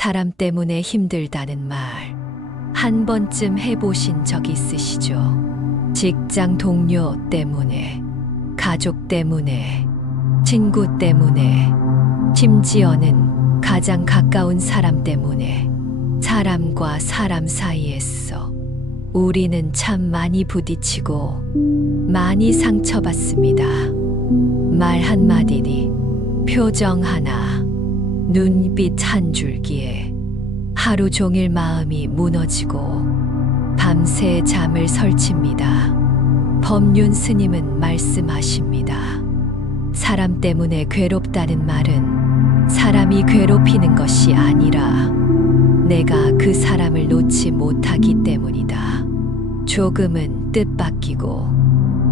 사람 때문에 힘들다는 말 한 번쯤 해보신 적 있으시죠? 직장 동료 때문에, 가족 때문에, 친구 때문에, 심지어는 가장 가까운 사람 때문에 사람과 사람 사이에서 우리는 참 많이 부딪히고 많이 상처받습니다. 말 한마디니, 표정 하나, 눈빛 한 줄기에 하루 종일 마음이 무너지고 밤새 잠을 설칩니다. 법륜 스님은 말씀하십니다. 사람 때문에 괴롭다는 말은 사람이 괴롭히는 것이 아니라 내가 그 사람을 놓지 못하기 때문이다. 조금은 뜻밖이고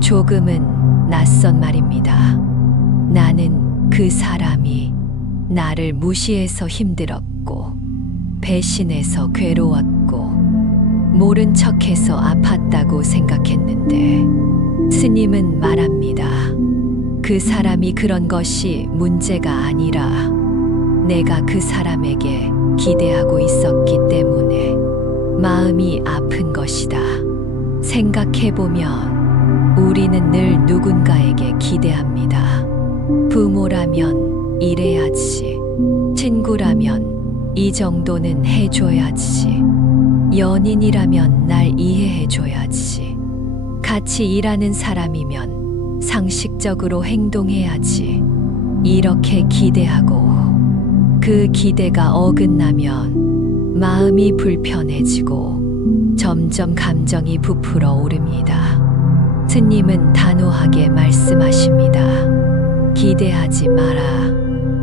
조금은 낯선 말입니다. 나는 그 사람이 나를 무시해서 힘들었고 배신해서 괴로웠고 모른 척해서 아팠다고 생각했는데 스님은 말합니다. 그 사람이 그런 것이 문제가 아니라 내가 그 사람에게 기대하고 있었기 때문에 마음이 아픈 것이다. 생각해보면 우리는 늘 누군가에게 기대합니다. 부모라면 이래야지, 친구라면 이 정도는 해줘야지, 연인이라면 날 이해해줘야지, 같이 일하는 사람이면 상식적으로 행동해야지, 이렇게 기대하고 그 기대가 어긋나면 마음이 불편해지고 점점 감정이 부풀어 오릅니다. 스님은 단호하게 말씀하십니다. 기대하지 마라.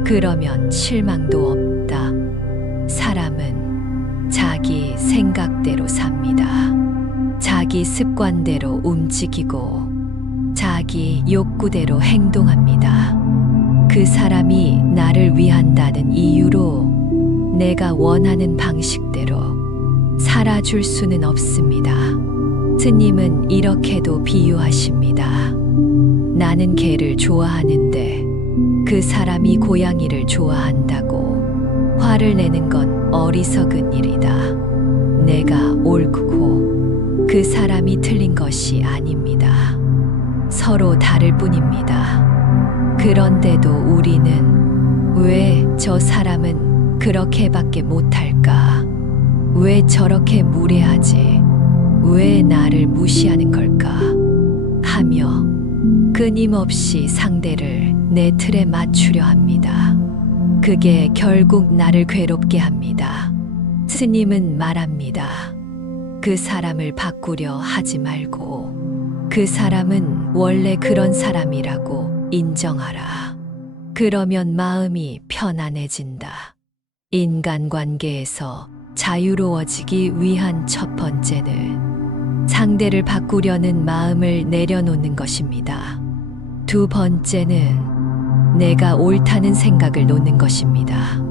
그러면 실망도 없다. 사람은 자기 생각대로 삽니다. 자기 습관대로 움직이고 자기 욕구대로 행동합니다. 그 사람이 나를 위한다는 이유로 내가 원하는 방식대로 살아줄 수는 없습니다. 스님은 이렇게도 비유하십니다. 나는 개를 좋아하는데 그 사람이 고양이를 좋아한다고 화를 내는 건 어리석은 일이다. 내가 옳고 그 사람이 틀린 것이 아닙니다. 서로 다를 뿐입니다. 그런데도 우리는 왜 저 사람은 그렇게밖에 못할까? 왜 저렇게 무례하지? 왜 나를 무시하는 걸까? 하며 끊임없이 상대를 내 틀에 맞추려 합니다. 그게 결국 나를 괴롭게 합니다. 스님은 말합니다. 그 사람을 바꾸려 하지 말고 그 사람은 원래 그런 사람이라고 인정하라. 그러면 마음이 편안해진다. 인간관계에서 자유로워지기 위한 첫 번째는 상대를 바꾸려는 마음을 내려놓는 것입니다. 두 번째는 내가 옳다는 생각을 놓는 것입니다.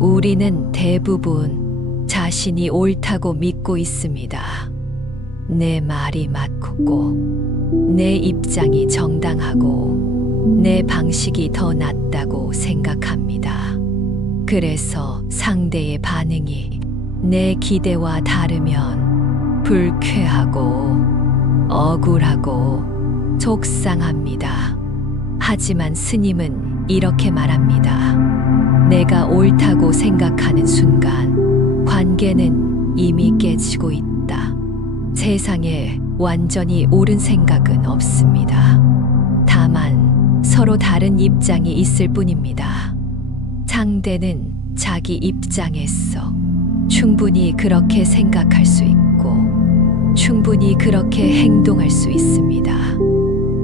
우리는 대부분 자신이 옳다고 믿고 있습니다. 내 말이 맞고, 내 입장이 정당하고, 내 방식이 더 낫다고 생각합니다. 그래서 상대의 반응이 내 기대와 다르면 불쾌하고, 억울하고, 속상합니다. 하지만 스님은 이렇게 말합니다. 내가 옳다고 생각하는 순간 관계는 이미 깨지고 있다. 세상에 완전히 옳은 생각은 없습니다. 다만 서로 다른 입장이 있을 뿐입니다. 상대는 자기 입장에서 충분히 그렇게 생각할 수 있고 충분히 그렇게 행동할 수 있습니다.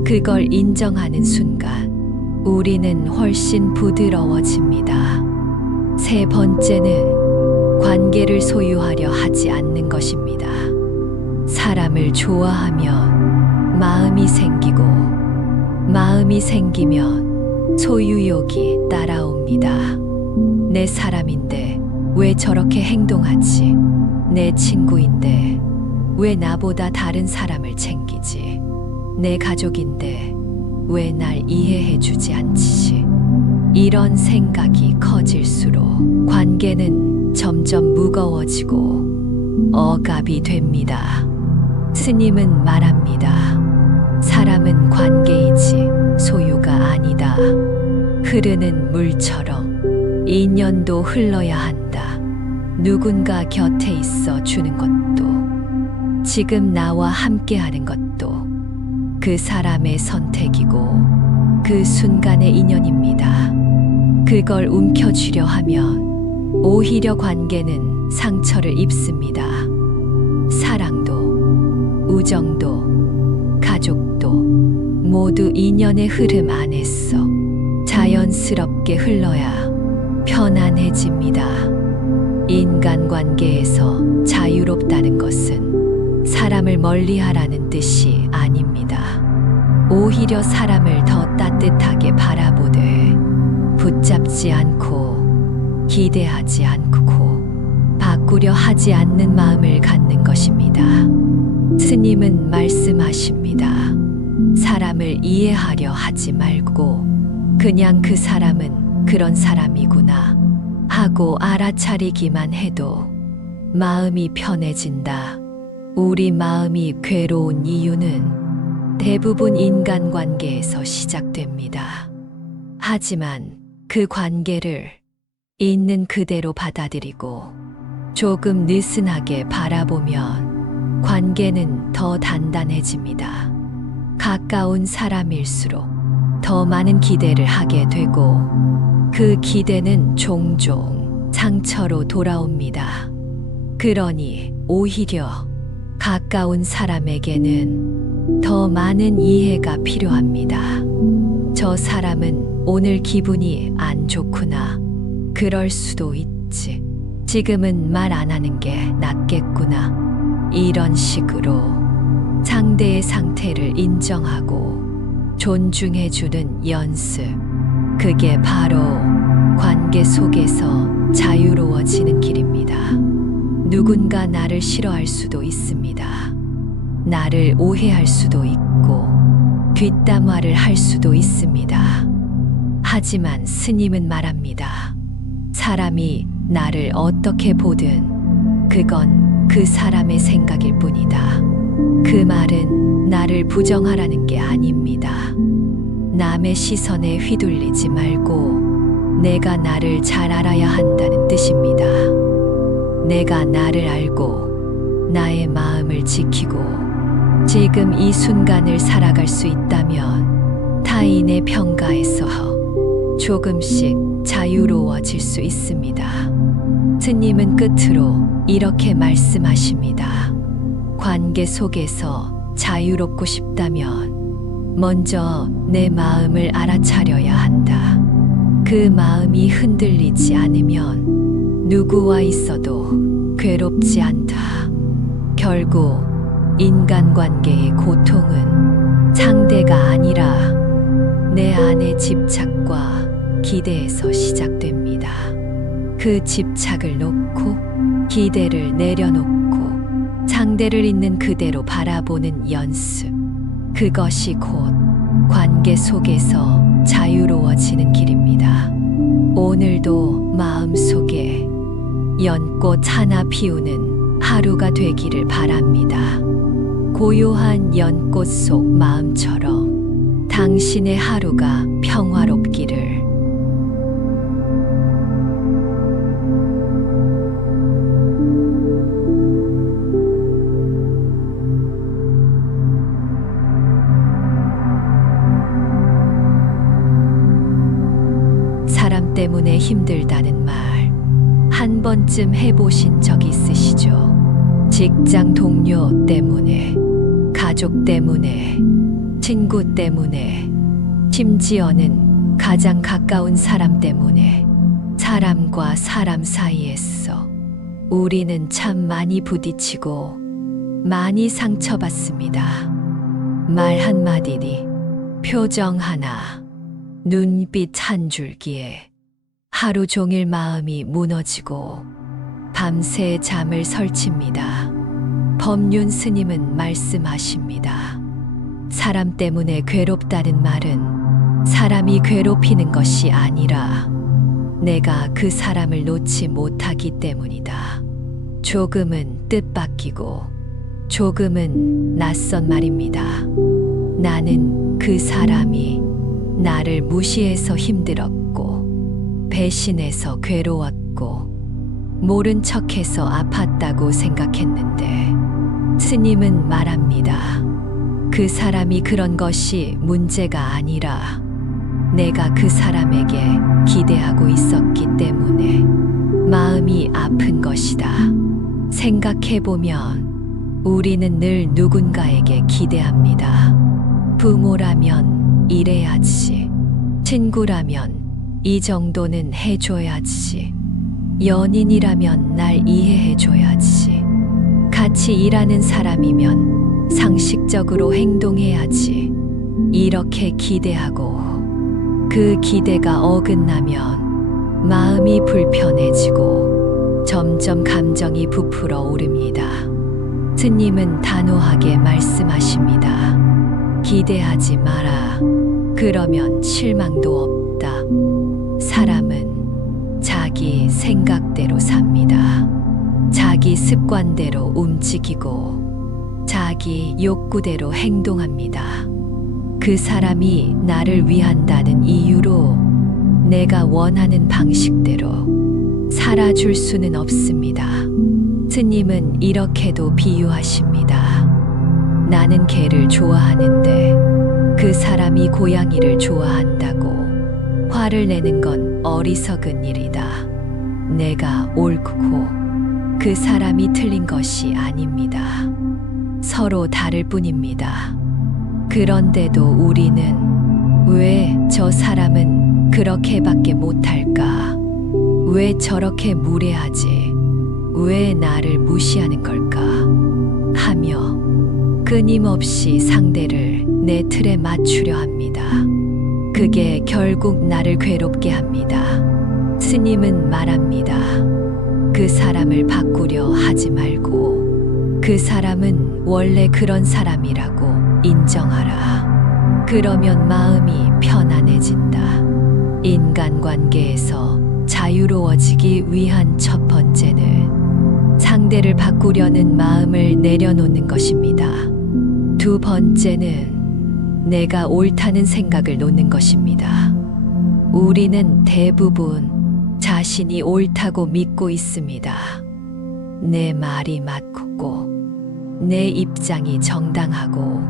그걸 인정하는 순간 우리는 훨씬 부드러워집니다. 세 번째는 관계를 소유하려 하지 않는 것입니다. 사람을 좋아하면 마음이 생기고 마음이 생기면 소유욕이 따라옵니다. 내 사람인데 왜 저렇게 행동하지? 내 친구인데 왜 나보다 다른 사람을 챙기지? 내 가족인데 왜 날 이해해주지 않지? 이런 생각이 커질수록 관계는 점점 무거워지고 억압이 됩니다. 스님은 말합니다. 사람은 관계이지 소유가 아니다. 흐르는 물처럼 인연도 흘러야 한다. 누군가 곁에 있어 주는 것도, 지금 나와 함께 하는 것도 그 사람의 선택이고 그 순간의 인연입니다. 그걸 움켜쥐려 하면 오히려 관계는 상처를 입습니다. 사랑도, 우정도, 가족도 모두 인연의 흐름 안에서 자연스럽게 흘러야 편안해집니다. 인간관계에서 자유롭다는 것은 사람을 멀리하라는 뜻이 아닙니다. 오히려 사람을 더 따뜻하게 바라보되 붙잡지 않고 기대하지 않고 바꾸려 하지 않는 마음을 갖는 것입니다. 스님은 말씀하십니다. 사람을 이해하려 하지 말고 그냥 그 사람은 그런 사람이구나 하고 알아차리기만 해도 마음이 편해진다. 우리 마음이 괴로운 이유는 대부분 인간관계에서 시작됩니다. 하지만 그 관계를 있는 그대로 받아들이고 조금 느슨하게 바라보면 관계는 더 단단해집니다. 가까운 사람일수록 더 많은 기대를 하게 되고 그 기대는 종종 상처로 돌아옵니다. 그러니 오히려 가까운 사람에게는 더 많은 이해가 필요합니다. 저 사람은 오늘 기분이 안 좋구나. 그럴 수도 있지. 지금은 말 안 하는 게 낫겠구나. 이런 식으로 상대의 상태를 인정하고 존중해주는 연습. 그게 바로 관계 속에서 자유로워지는 길입니다. 누군가 나를 싫어할 수도 있습니다. 나를 오해할 수도 있고 뒷담화를 할 수도 있습니다. 하지만 스님은 말합니다. 사람이 나를 어떻게 보든 그건 그 사람의 생각일 뿐이다. 그 말은 나를 부정하라는 게 아닙니다. 남의 시선에 휘둘리지 말고 내가 나를 잘 알아야 한다는 뜻입니다. 내가 나를 알고 나의 마음을 지키고 지금 이 순간을 살아갈 수 있다면 타인의 평가에서 조금씩 자유로워질 수 있습니다. 스님은 끝으로 이렇게 말씀하십니다. 관계 속에서 자유롭고 싶다면 먼저 내 마음을 알아차려야 한다. 그 마음이 흔들리지 않으면 누구와 있어도 괴롭지 않다. 결국 인간관계의 고통은 상대가 아니라 내 안의 집착과 기대에서 시작됩니다. 그 집착을 놓고 기대를 내려놓고 상대를 있는 그대로 바라보는 연습. 그것이 곧 관계 속에서 자유로워지는 길입니다. 오늘도 마음속에 연꽃 하나 피우는 하루가 되기를 바랍니다. 고요한 연꽃 속 마음처럼 당신의 하루가 평화롭기를. 사람 때문에 힘들다는 말 한 번쯤 해보신 적 있으시죠? 직장 동료 때문에, 가족 때문에, 친구 때문에, 심지어는 가장 가까운 사람 때문에 사람과 사람 사이에서 우리는 참 많이 부딪히고 많이 상처받습니다. 말 한마디니, 표정 하나, 눈빛 한 줄기에 하루 종일 마음이 무너지고 밤새 잠을 설칩니다. 법륜 스님은 말씀하십니다. 사람 때문에 괴롭다는 말은 사람이 괴롭히는 것이 아니라 내가 그 사람을 놓지 못하기 때문이다. 조금은 뜻밖이고 조금은 낯선 말입니다. 나는 그 사람이 나를 무시해서 힘들었고 배신해서 괴로웠고 모른 척해서 아팠다고 생각했는데 스님은 말합니다. 그 사람이 그런 것이 문제가 아니라 내가 그 사람에게 기대하고 있었기 때문에 마음이 아픈 것이다. 생각해보면 우리는 늘 누군가에게 기대합니다. 부모라면 이래야지. 친구라면 이 정도는 해줘야지. 연인이라면 날 이해해줘야지. 같이 일하는 사람이면 상식적으로 행동해야지. 이렇게 기대하고 그 기대가 어긋나면 마음이 불편해지고 점점 감정이 부풀어 오릅니다. 스님은 단호하게 말씀하십니다. 기대하지 마라. 그러면 실망도 없다. 사람은 자기 생각대로 삽니다. 자기 습관대로 움직이고 자기 욕구대로 행동합니다. 그 사람이 나를 위한다는 이유로 내가 원하는 방식대로 살아줄 수는 없습니다. 스님은 이렇게도 비유하십니다. 나는 개를 좋아하는데 그 사람이 고양이를 좋아한다고 화를 내는 건 어리석은 일이다. 내가 옳고 그 사람이 틀린 것이 아닙니다. 서로 다를 뿐입니다. 그런데도 우리는 왜 저 사람은 그렇게밖에 못할까? 왜 저렇게 무례하지? 왜 나를 무시하는 걸까? 하며 끊임없이 상대를 내 틀에 맞추려 합니다. 그게 결국 나를 괴롭게 합니다. 스님은 말합니다. 그 사람을 바꾸려 하지 말고 그 사람은 원래 그런 사람이라고 인정하라. 그러면 마음이 편안해진다. 인간관계에서 자유로워지기 위한 첫 번째는 상대를 바꾸려는 마음을 내려놓는 것입니다. 두 번째는 내가 옳다는 생각을 놓는 것입니다. 우리는 대부분 자신이 옳다고 믿고 있습니다. 내 말이 맞고 내 입장이 정당하고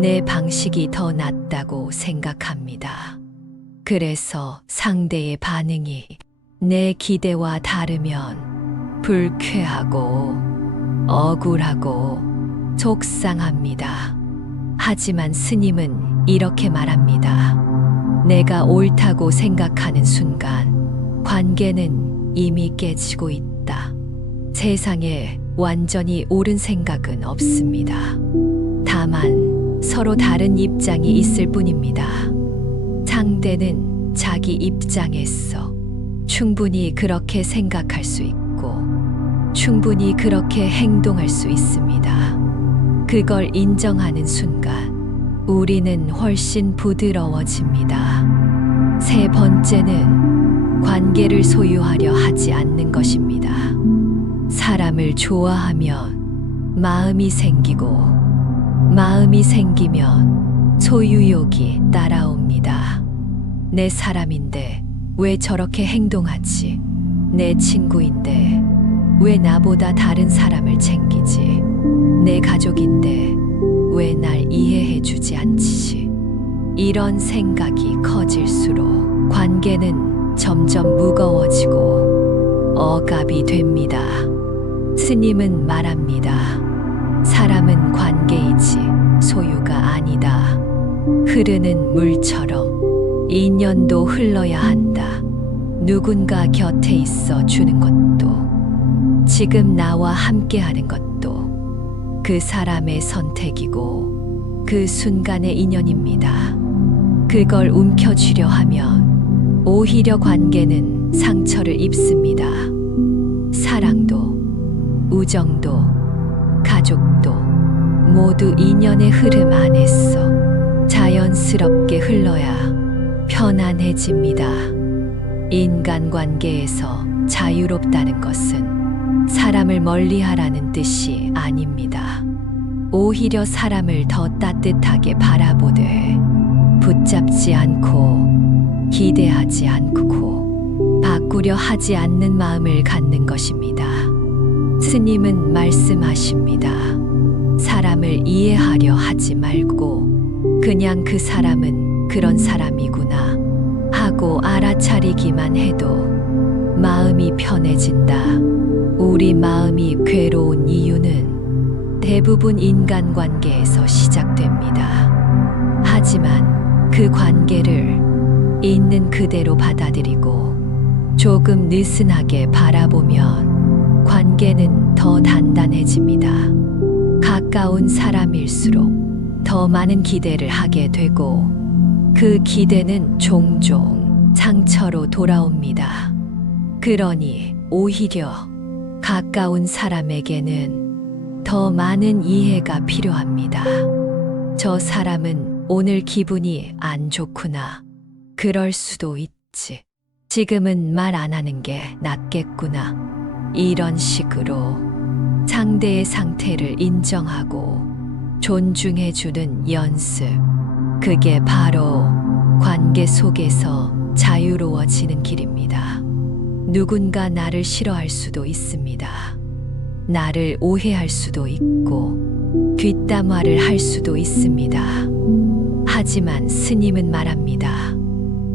내 방식이 더 낫다고 생각합니다. 그래서 상대의 반응이 내 기대와 다르면 불쾌하고 억울하고 속상합니다. 하지만 스님은 이렇게 말합니다. 내가 옳다고 생각하는 순간 관계는 이미 깨지고 있다. 세상에 완전히 옳은 생각은 없습니다. 다만 서로 다른 입장이 있을 뿐입니다. 상대는 자기 입장에서 충분히 그렇게 생각할 수 있고 충분히 그렇게 행동할 수 있습니다. 그걸 인정하는 순간 우리는 훨씬 부드러워집니다. 세 번째는 관계를 소유하려 하지 않는 것입니다. 사람을 좋아하면 마음이 생기고 마음이 생기면 소유욕이 따라옵니다. 내 사람인데 왜 저렇게 행동하지? 내 친구인데 왜 나보다 다른 사람을 챙기지? 내 가족인데 왜 날 이해해주지 않지? 이런 생각이 커질수록 관계는 점점 무거워지고 억압이 됩니다. 스님은 말합니다. 사람은 관계이지 소유가 아니다. 흐르는 물처럼 인연도 흘러야 한다. 누군가 곁에 있어 주는 것도 지금 나와 함께하는 것도 그 사람의 선택이고 그 순간의 인연입니다. 그걸 움켜쥐려 하면 오히려 관계는 상처를 입습니다. 사랑도 우정도 가족도 모두 인연의 흐름 안에서 자연스럽게 흘러야 편안해집니다. 인간관계에서 자유롭다는 것은 사람을 멀리하라는 뜻이 아닙니다. 오히려 사람을 더 따뜻하게 바라보되 붙잡지 않고 기대하지 않고 바꾸려 하지 않는 마음을 갖는 것입니다. 스님은 말씀하십니다. 사람을 이해하려 하지 말고 그냥 그 사람은 그런 사람이구나 하고 알아차리기만 해도 마음이 편해진다. 우리 마음이 괴로운 이유는 대부분 인간관계에서 시작됩니다. 하지만 그 관계를 있는 그대로 받아들이고 조금 느슨하게 바라보면 관계는 더 단단해집니다. 가까운 사람일수록 더 많은 기대를 하게 되고 그 기대는 종종 상처로 돌아옵니다. 그러니 오히려 가까운 사람에게는 더 많은 이해가 필요합니다. 저 사람은 오늘 기분이 안 좋구나. 그럴 수도 있지. 지금은 말 안 하는 게 낫겠구나. 이런 식으로 상대의 상태를 인정하고 존중해주는 연습. 그게 바로 관계 속에서 자유로워지는 길입니다. 누군가 나를 싫어할 수도 있습니다. 나를 오해할 수도 있고 뒷담화를 할 수도 있습니다. 하지만 스님은 말합니다.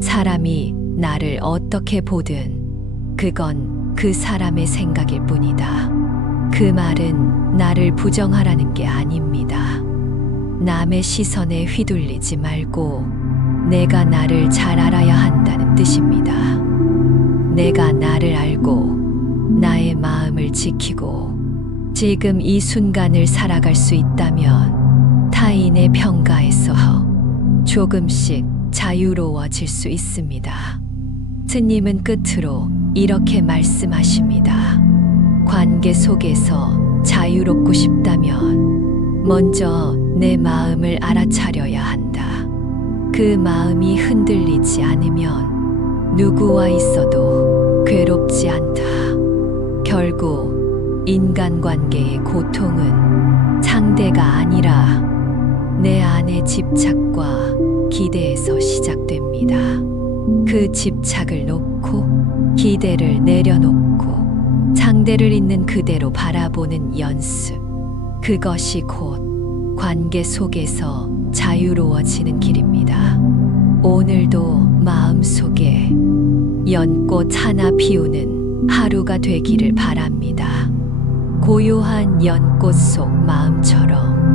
사람이 나를 어떻게 보든 그건 그 사람의 생각일 뿐이다. 그 말은 나를 부정하라는 게 아닙니다. 남의 시선에 휘둘리지 말고 내가 나를 잘 알아야 한다는 뜻입니다. 내가 나를 알고 나의 마음을 지키고 지금 이 순간을 살아갈 수 있다면 타인의 평가에서 조금씩 자유로워질 수 있습니다. 스님은 끝으로 이렇게 말씀하십니다. 관계 속에서 자유롭고 싶다면 먼저 내 마음을 알아차려야 한다. 그 마음이 흔들리지 않으면 누구와 있어도 괴롭지 않다. 결국 인간관계의 고통은 상대가 아니라 내 안의 집착과 기대에서 시작됩니다. 그 집착을 놓고 기대를 내려놓고 상대를 있는 그대로 바라보는 연습. 그것이 곧 관계 속에서 자유로워지는 길입니다. 오늘도 마음속에 연꽃 하나 피우는 하루가 되기를 바랍니다. 고요한 연꽃 속 마음처럼